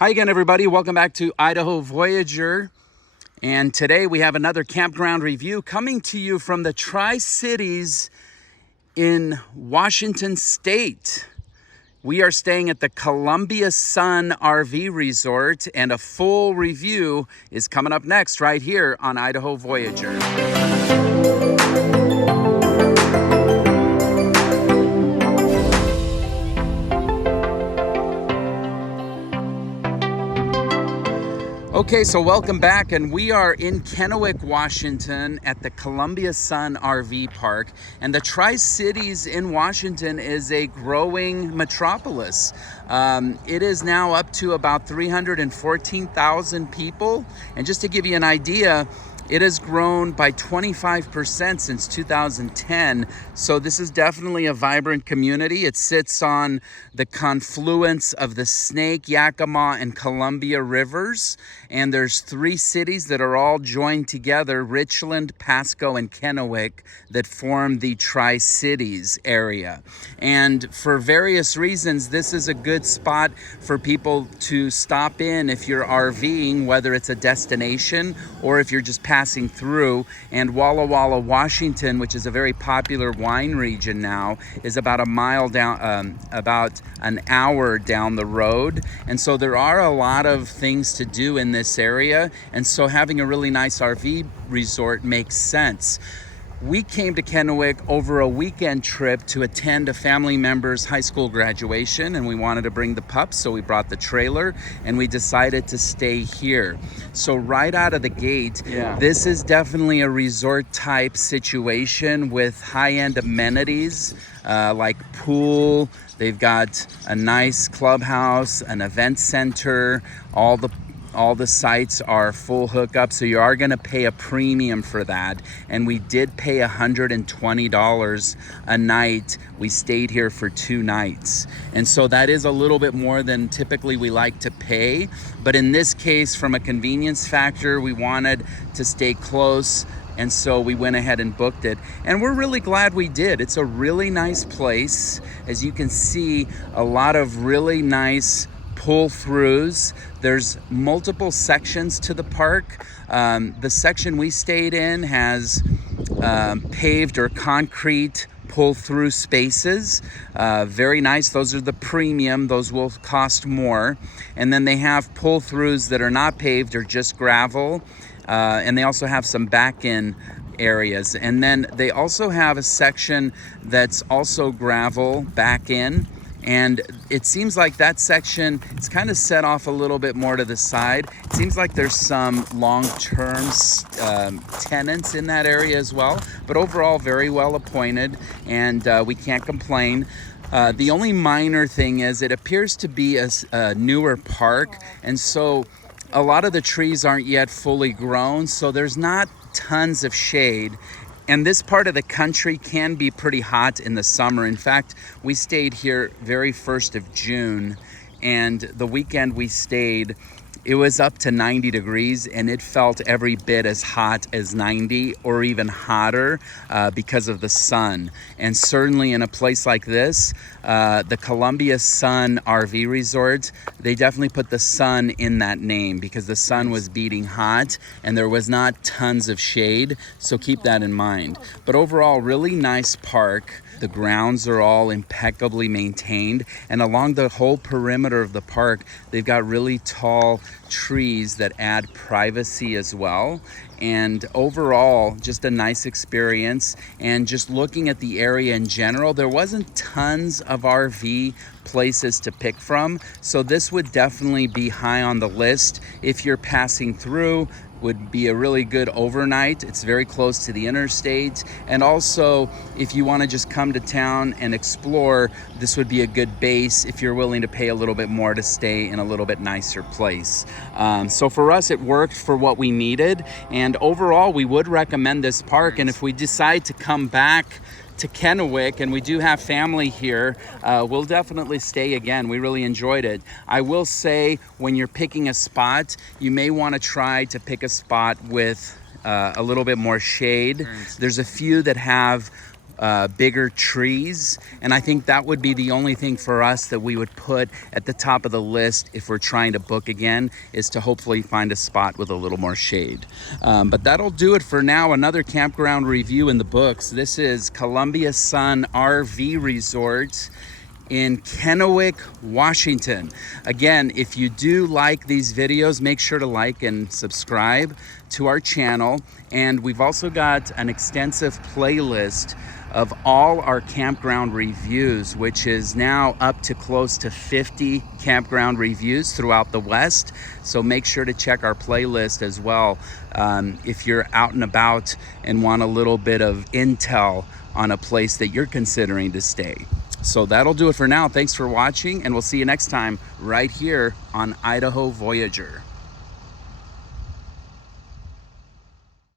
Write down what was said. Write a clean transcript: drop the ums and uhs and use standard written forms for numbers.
Hi again, everybody. Welcome back to Idaho Voyager. And today we have another campground review coming to you from the Tri-Cities in Washington State. We are staying at the Columbia Sun RV Resort, and a full review is coming up next right here on Idaho Voyager. Okay, so welcome back, and we are in Kennewick, Washington at the Columbia Sun RV Park. And the Tri-Cities in Washington is a growing metropolis. It is now up to about 314,000 people. And just to give you an idea, it has grown by 25% since 2010. So this is definitely a vibrant community. It sits on the confluence of the Snake, Yakima, and Columbia rivers. And there's 3 cities that are all joined together, Richland, Pasco, and Kennewick, that form the Tri-Cities area. And for various reasons, this is a good spot for people to stop in if you're RVing, whether it's a destination or if you're just passing through. And Walla Walla, Washington, which is a very popular wine region now, is about a mile down, about an hour down the road. And so there are a lot of things to do in this area. And so having a really nice RV resort makes sense. We came to Kennewick over a weekend trip to attend a family member's high school graduation, and we wanted to bring the pups, so we brought the trailer and we decided to stay here. So right out of the gate, This is definitely a resort type situation with high-end amenities like pool. They've got a nice clubhouse, an event center. All the sites are full hookup, so you are going to pay a premium for that. And we did pay $120 a night. We stayed here for 2 nights. And so that is a little bit more than typically we like to pay. But in this case, from a convenience factor, we wanted to stay close. And so we went ahead and booked it. And we're really glad we did. It's a really nice place. As you can see, a lot of really nice pull-throughs. There's multiple sections to the park. The section we stayed in has paved or concrete pull-through spaces. Very nice. Those are the premium. Those will cost more. And then they have pull-throughs that are not paved or just gravel. And they also have some back-in areas. And then they also have a section that's also gravel back in. And it seems like that section, it's kind of set off a little bit more to the side. It seems like there's some long-term tenants in that area as well. But overall, very well appointed, and we can't complain. The only minor thing is it appears to be a newer park, and so a lot of the trees aren't yet fully grown, so there's not tons of shade. And this part of the country can be pretty hot in the summer. In fact, we stayed here very 1st of June, and the weekend we stayed, it was up to 90 degrees, and it felt every bit as hot as 90 or even hotter because of the sun. And certainly in a place like this, the Columbia Sun RV Resort, they definitely put the sun in that name because the sun was beating hot and there was not tons of shade. So keep that in mind. But overall, really nice park. The grounds are all impeccably maintained, and along the whole perimeter of the park, they've got really tall trees that add privacy as well. And overall, just a nice experience. And just looking at the area in general, there wasn't tons of RV places to pick from. So this would definitely be high on the list if you're passing through. Would be a really good overnight. It's very close to the interstate. And also, if you want to just come to town and explore, this would be a good base if you're willing to pay a little bit more to stay in a little bit nicer place. So for us, it worked for what we needed. And overall, we would recommend this park. And if we decide to come back to Kennewick, and we do have family here, we'll definitely stay again. We really enjoyed it. I will say, when you're picking a spot, you may want to try to pick a spot with a little bit more shade. There's a few that have bigger trees, and I think that would be the only thing for us that we would put at the top of the list if we're trying to book again, is to hopefully find a spot with a little more shade. But that'll do it for now. Another campground review in the books. This is Columbia Sun RV Resort in Kennewick, Washington. Again, if you do like these videos, make sure to like and subscribe to our channel. And we've also got an extensive playlist of all our campground reviews, which is now up to close to 50 campground reviews throughout the West. So make sure to check our playlist as well if you're out and about and want a little bit of intel on a place that you're considering to stay. So that'll do it for now. Thanks for watching, and we'll see you next time right here on Idaho Voyager.